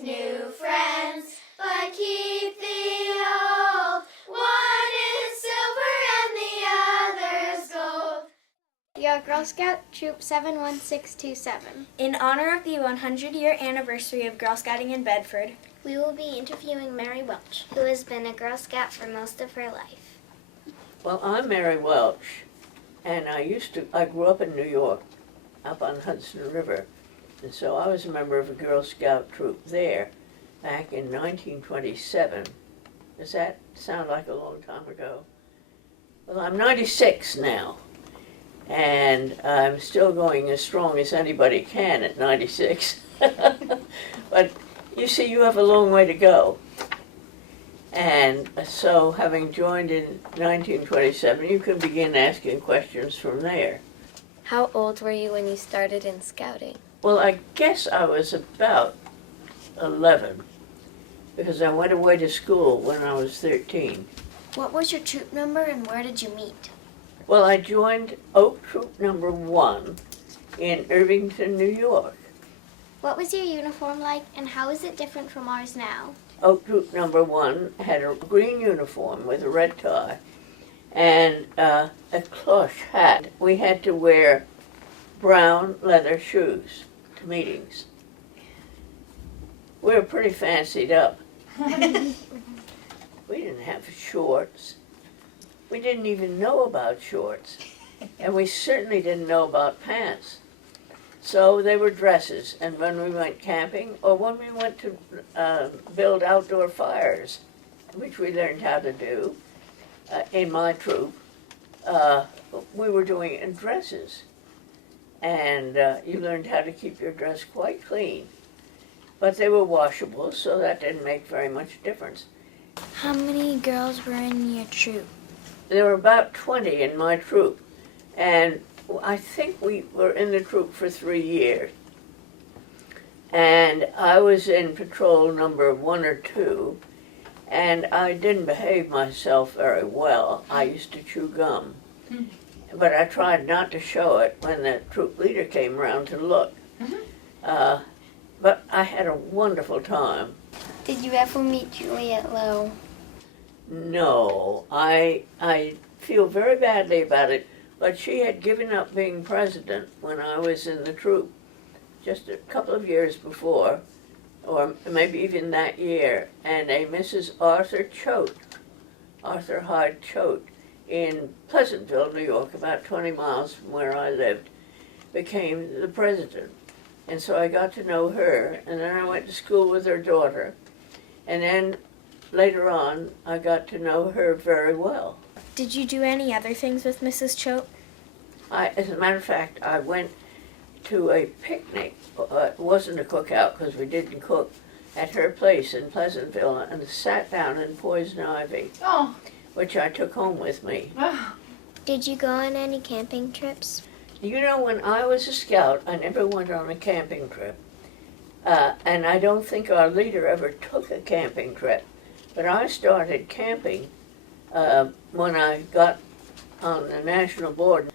with new friends, but keep the old. One is silver and the other's gold. Your Girl Scout Troop 71627. In honor of the 100-year anniversary of Girl Scouting in Bedford, we will be interviewing Mary Welch, who has been a Girl Scout for most of her life. Well, I'm Mary Welch, and I grew up in New York, up on Hudson River, and so I was a member of a Girl Scout troop there back in 1927. Does that sound like a long time ago? Well, I'm 96 now, and I'm still going as strong as anybody can at 96. But you see, you have a long way to go. And so, having joined in 1927, you can begin asking questions from there. how old were you when you started in Scouting? Well, I guess I was about 11, because I went away to school when I was 13. What was your troop number and where did you meet? Well, I joined Oak Troop number 1 in Irvington, New York. What was your uniform like and how is it different from ours now? Oak Troop number 1 had a green uniform with a red tie and a cloche hat. We had to wear brown leather shoes to meetings. We were pretty fancied up. We didn't have shorts. We didn't even know about shorts. And we certainly didn't know about pants. So they were dresses, and when we went camping, or when we went to build outdoor fires, which we learned how to do in my troop, we were doing it in dresses. And you learned how to keep your dress quite clean. But they were washable, so that didn't make very much difference. How many girls were in your troop? There were about 20 in my troop, and I think we were in the troop for 3 years. And I was in patrol number 1 or 2, and I didn't behave myself very well. I used to chew gum, but I tried not to show it when the troop leader came around to look. But I had a wonderful time. Did you ever meet Juliet Lowe? No, I feel very badly about it. But she had given up being president when I was in the troop, just a couple of years before, or maybe even that year. And a Mrs. Arthur Hyde Choate, in Pleasantville, New York, about 20 miles from where I lived, became the president. And so I got to know her, and then I went to school with her daughter. And then later on, I got to know her very well. Did you do any other things with Mrs. Choate? As a matter of fact, I went to a picnic. It wasn't a cookout because we didn't cook, at her place in Pleasantville, and sat down in poison ivy, which I took home with me. Did you go on any camping trips? You know, when I was a scout, I never went on a camping trip. And I don't think our leader ever took a camping trip. But I started camping when I got on the national board.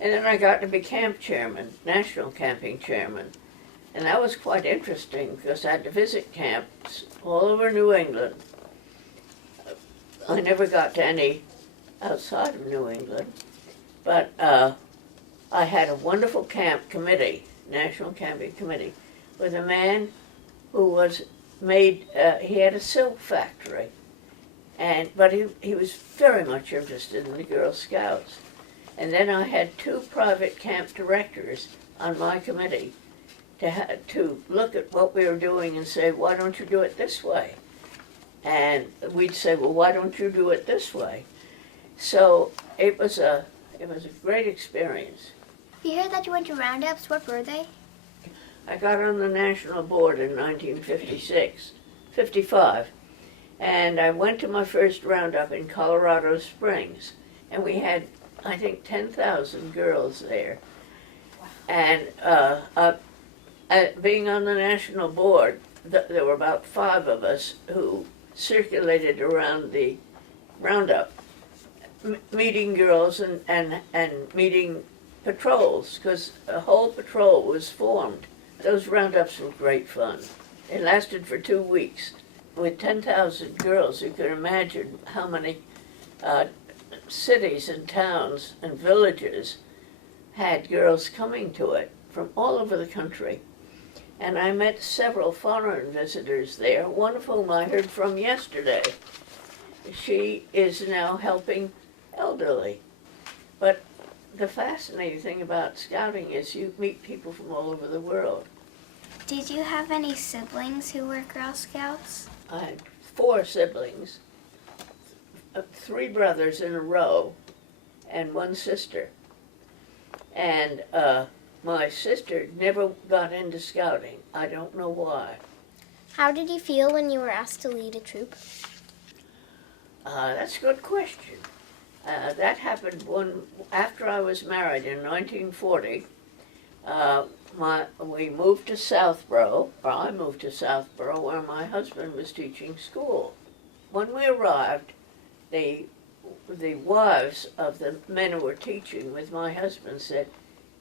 And then I got to be camp chairman, national camping chairman. And that was quite interesting because I had to visit camps all over New England. I never got to any outside of New England. But I had a wonderful camp committee, national camping committee, with a man who was he had a silk factory. But he was very much interested in the Girl Scouts. And then I had 2 private camp directors on my committee to look at what we were doing and say, why don't you do it this way? And we'd say, well, why don't you do it this way? So it was a great experience. We heard that you went to roundups. What were they? I got on the national board in 1955, and I went to my first roundup in Colorado Springs, and we had, I think, 10,000 girls there. And being on the national board, there were about 5 of us who circulated around the roundup, meeting girls and meeting patrols, because a whole patrol was formed. Those roundups were great fun. It lasted for 2 weeks. With 10,000 girls, you can imagine how many cities and towns and villages had girls coming to it from all over the country. And I met several foreign visitors there, one of whom I heard from yesterday. She is now helping elderly. But the fascinating thing about scouting is you meet people from all over the world. Did you have any siblings who were Girl Scouts? I had 4 siblings, 3 brothers in a row, and 1 sister. And my sister never got into scouting. I don't know why. How did you feel when you were asked to lead a troop? That's a good question. That happened after I was married in 1940. We moved to Southborough, or I moved to Southborough, where my husband was teaching school. When we arrived, the wives of the men who were teaching with my husband said,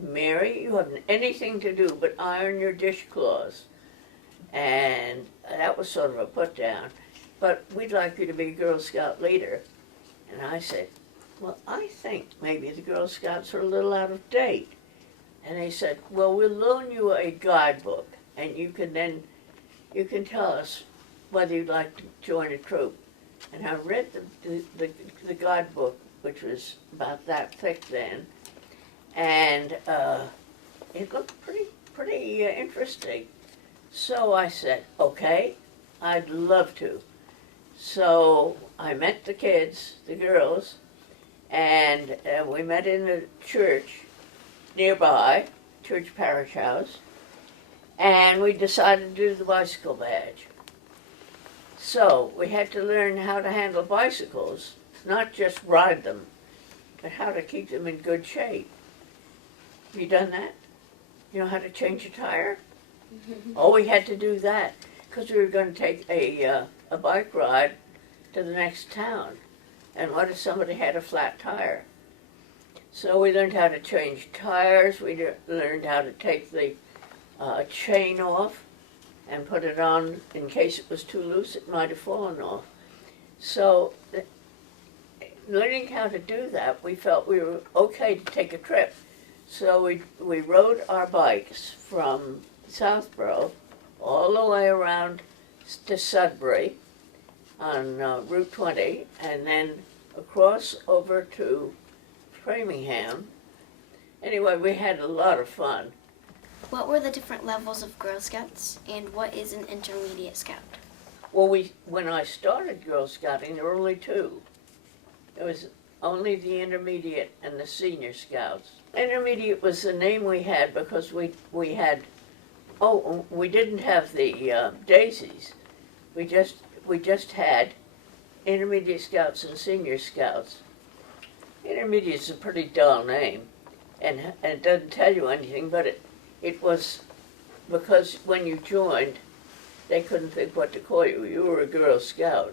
"Mary, you haven't anything to do but iron your dishcloths." And that was sort of a put down. "But we'd like you to be Girl Scout leader." And I said, "Well, I think maybe the Girl Scouts are a little out of date." And they said, "Well, we'll loan you a guidebook, and you can tell us whether you'd like to join a troop." And I read the guidebook, which was about that thick then, and it looked pretty interesting. So I said, "Okay, I'd love to." So I met the kids, the girls, and we met in the church nearby, church parish house, and we decided to do the bicycle badge. So we had to learn how to handle bicycles, not just ride them, but how to keep them in good shape. Have you done that? You know how to change a tire? Oh, we had to do that because we were going to take a bike ride to the next town. And what if somebody had a flat tire? So we learned how to change tires. We learned how to take the chain off and put it on in case it was too loose. It might have fallen off. So learning how to do that, we felt we were okay to take a trip. So we rode our bikes from Southborough all the way around to Sudbury on Route 20, and then across over to Framingham. Anyway, we had a lot of fun. What were the different levels of Girl Scouts, and what is an intermediate scout? Well, when I started Girl Scouting, there were only 2. There was only the intermediate and the senior scouts. Intermediate was the name we had because we didn't have the daisies. We just had intermediate scouts and senior scouts. Intermediate is a pretty dull name, and it doesn't tell you anything, but it was because when you joined, they couldn't think what to call you. You were a Girl Scout.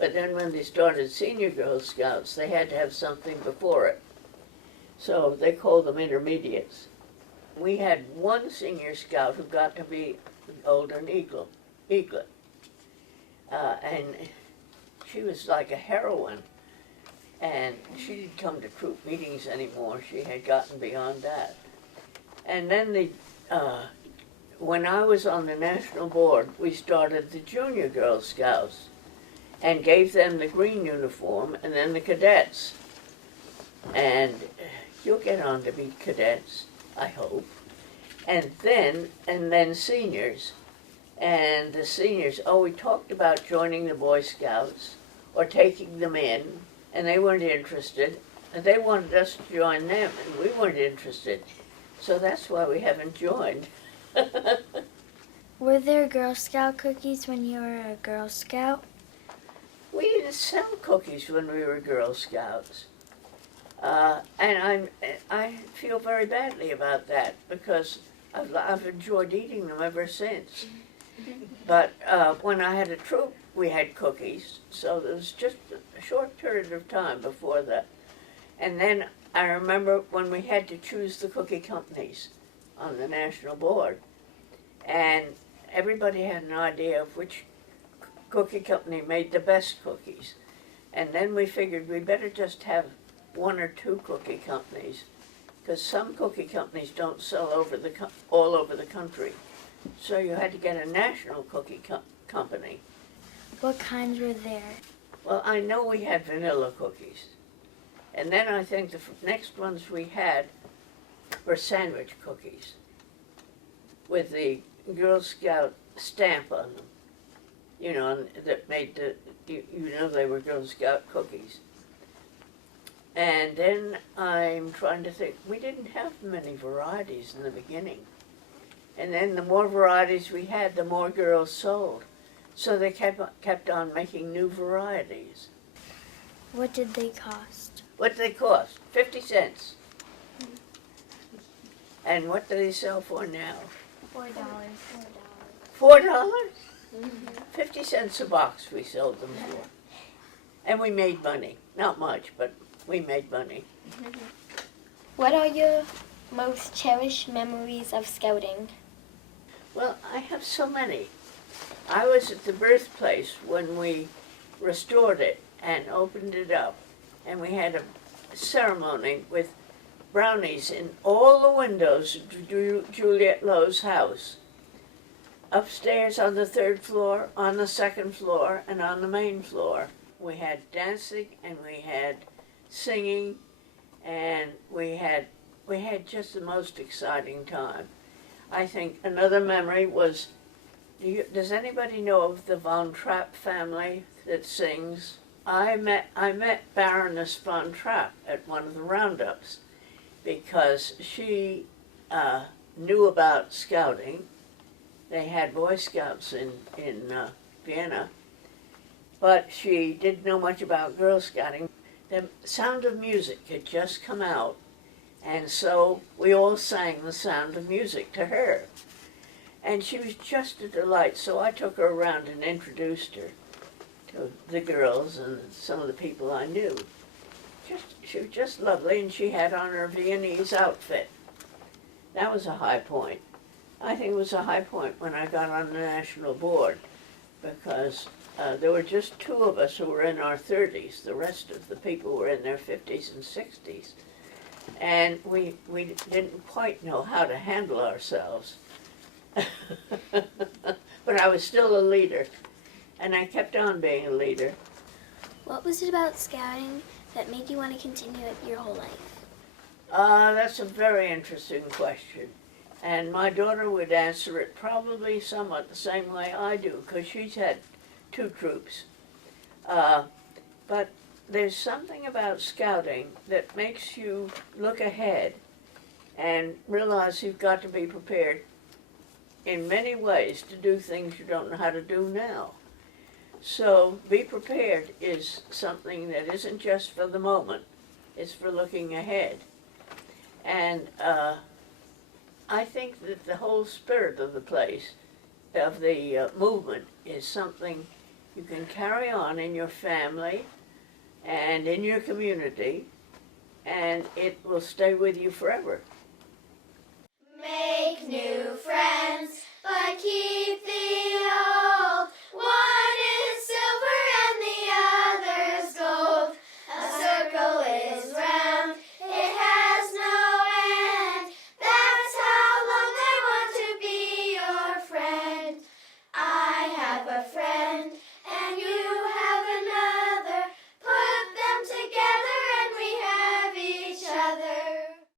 But then when they started Senior Girl Scouts, they had to have something before it. So they called them intermediates. We had 1 senior scout who got to be the Golden Eaglet. And she was like a heroine. And she didn't come to troop meetings anymore. She had gotten beyond that. And then when I was on the national board, we started the Junior Girl Scouts and gave them the green uniform and then the cadets. And you'll get on to be cadets, I hope. And then seniors. And the seniors, we talked about joining the Boy Scouts or taking them in, and they weren't interested. And they wanted us to join them, and we weren't interested. So that's why we haven't joined. Were there Girl Scout cookies when you were a Girl Scout? We didn't sell cookies when we were Girl Scouts. And I feel very badly about that because I've enjoyed eating them ever since. But when I had a troop, we had cookies, so there was just a short period of time before that. And then I remember when we had to choose the cookie companies on the national board. And everybody had an idea of which cookie company made the best cookies. And then we figured we better just have one or two cookie companies, because some cookie companies don't sell all over the country. So you had to get a national cookie company. What kinds were there? Well, I know we had vanilla cookies. And then I think the next ones we had were sandwich cookies with the Girl Scout stamp on them. You know, that made you know they were Girl Scout cookies. And then I'm trying to think, we didn't have many varieties in the beginning. And then the more varieties we had, the more girls sold. So they kept on making new varieties. What did they cost? What did they cost? 50 cents. And what do they sell for now? $4. $4? 50 cents a box we sold them for. And we made money. Not much, but we made money. What are your most cherished memories of scouting? Well, I have so many. I was at the birthplace when we restored it and opened it up. And we had a ceremony with brownies in all the windows of Juliet Lowe's house. Upstairs on the 3rd floor, on the 2nd floor, and on the main floor. We had dancing and we had singing, and we had just the most exciting time. I think another memory was, does anybody know of the Von Trapp family that sings? I met Baroness Von Trapp at one of the roundups because she knew about scouting. They had Boy Scouts in Vienna, but she didn't know much about Girl Scouting. The Sound of Music had just come out, and so we all sang the Sound of Music to her. And she was just a delight, so I took her around and introduced her to the girls and some of the people I knew. She was just lovely, and she had on her Viennese outfit. That was a high point. I think it was a high point when I got on the national board, because there were just 2 of us who were in our 30s. The rest of the people were in their 50s and 60s. And we didn't quite know how to handle ourselves. But I was still a leader, and I kept on being a leader. What was it about scouting that made you want to continue it your whole life? That's a very interesting question. And my daughter would answer it probably somewhat the same way I do, because she's had 2 troops. But there's something about scouting that makes you look ahead and realize you've got to be prepared in many ways to do things you don't know how to do now. So be prepared is something that isn't just for the moment, it's for looking ahead. And I think that the whole spirit of the place, of the movement, is something you can carry on in your family and in your community, and it will stay with you forever. Make new friends, but keep